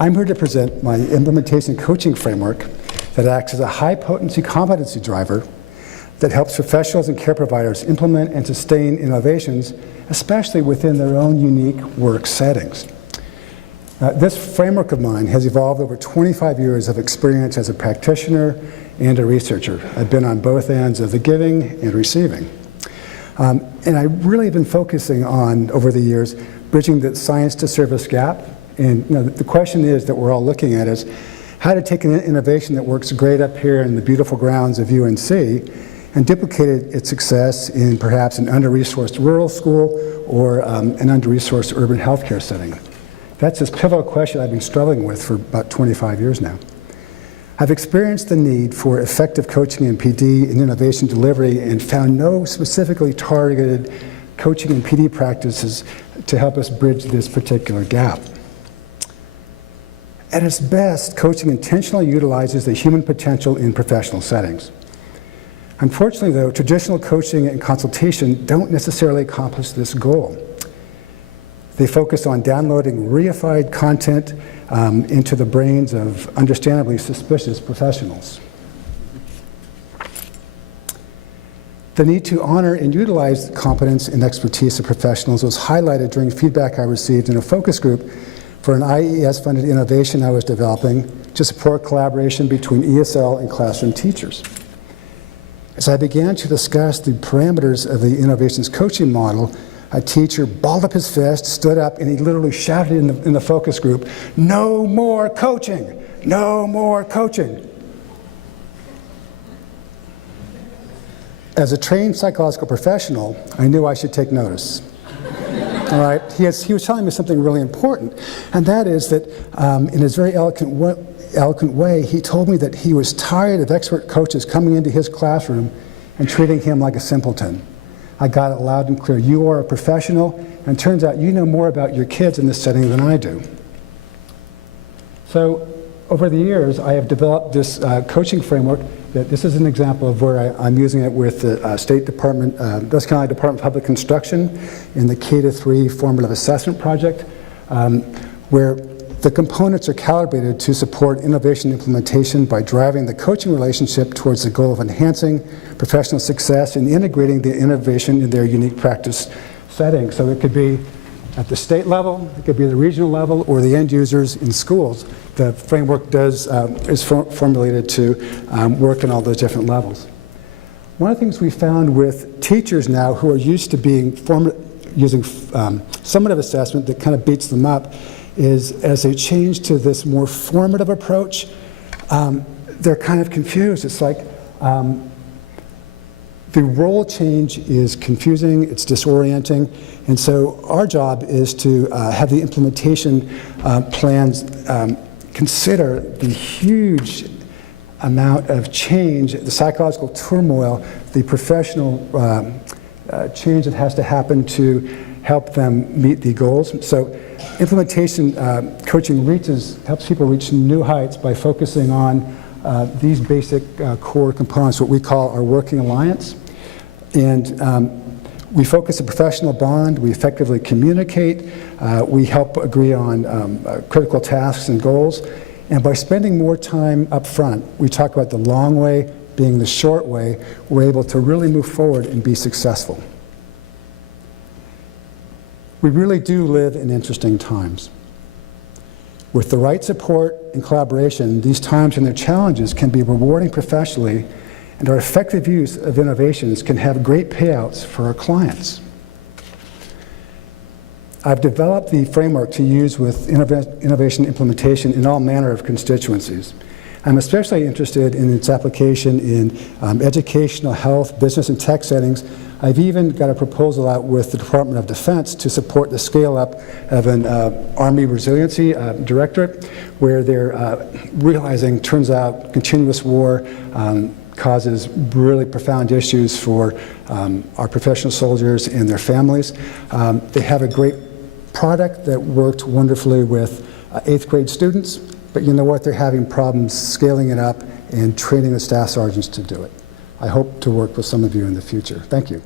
I'm here to present my implementation coaching framework that acts as a high-potency competency driver that helps professionals and care providers implement and sustain innovations, especially within their own unique work settings. This framework of mine has evolved over 25 years of experience as a practitioner and a researcher. I've been on both ends of the giving and receiving. And I really have been focusing on, over the years, bridging the science to service gap. And the question is that we're all looking at is how to take an innovation that works great up here in the beautiful grounds of UNC and duplicate its success in perhaps an under-resourced rural school or an under-resourced urban healthcare setting. That's this pivotal question I've been struggling with for about 25 years now. I've experienced the need for effective coaching in PD and innovation delivery and found no specifically targeted coaching and PD practices to help us bridge this particular gap. At its best, coaching intentionally utilizes the human potential in professional settings. Unfortunately, though, traditional coaching and consultation don't necessarily accomplish this goal. They focus on downloading reified content into the brains of understandably suspicious professionals. The need to honor and utilize the competence and expertise of professionals was highlighted during feedback I received in a focus group for an IES-funded innovation I was developing to support collaboration between ESL and classroom teachers. As I began to discuss the parameters of the innovations coaching model, a teacher balled up his fist, stood up, and he literally shouted in the focus group, "No more coaching! No more coaching!" As a trained psychological professional, I knew I should take notice. All right, he was telling me something really important, and that is that in his very eloquent way, he told me that he was tired of expert coaches coming into his classroom and treating him like a simpleton. I got it loud and clear. You are a professional, and it turns out you know more about your kids in this setting than I do. So over the years, I have developed this coaching framework. This is an example of where I'm using it with the State Department, Dutch County Department of Public Instruction in the K-3 Formative Assessment Project, where the components are calibrated to support innovation implementation by driving the coaching relationship towards the goal of enhancing professional success and integrating the innovation in their unique practice setting. So it could be at the state level, it could be the regional level, or the end users in schools. The framework is formulated to work on all those different levels. One of the things we found with teachers now who are used to using summative assessment that kind of beats them up is as they change to this more formative approach, they're kind of confused. It's like the role change is confusing, it's disorienting, and so our job is to have the implementation plans consider the huge amount of change, the psychological turmoil, the professional change that has to happen to help them meet the goals. So implementation coaching helps people reach new heights by focusing on these basic core components, what we call our working alliance. And we focus a professional bond, we effectively communicate, we help agree on critical tasks and goals, and by spending more time up front, we talk about the long way being the short way, we're able to really move forward and be successful. We really do live in interesting times. With the right support and collaboration, these times and their challenges can be rewarding professionally, and our effective use of innovations can have great payouts for our clients. I've developed the framework to use with innovation implementation in all manner of constituencies. I'm especially interested in its application in educational, health, business, and tech settings. I've even got a proposal out with the Department of Defense to support the scale-up of an Army Resiliency Directorate, where they're realizing, turns out, continuous war causes really profound issues for our professional soldiers and their families. They have a great product that worked wonderfully with 8th grade students, but you know what? They're having problems scaling it up and training the staff sergeants to do it. I hope to work with some of you in the future. Thank you.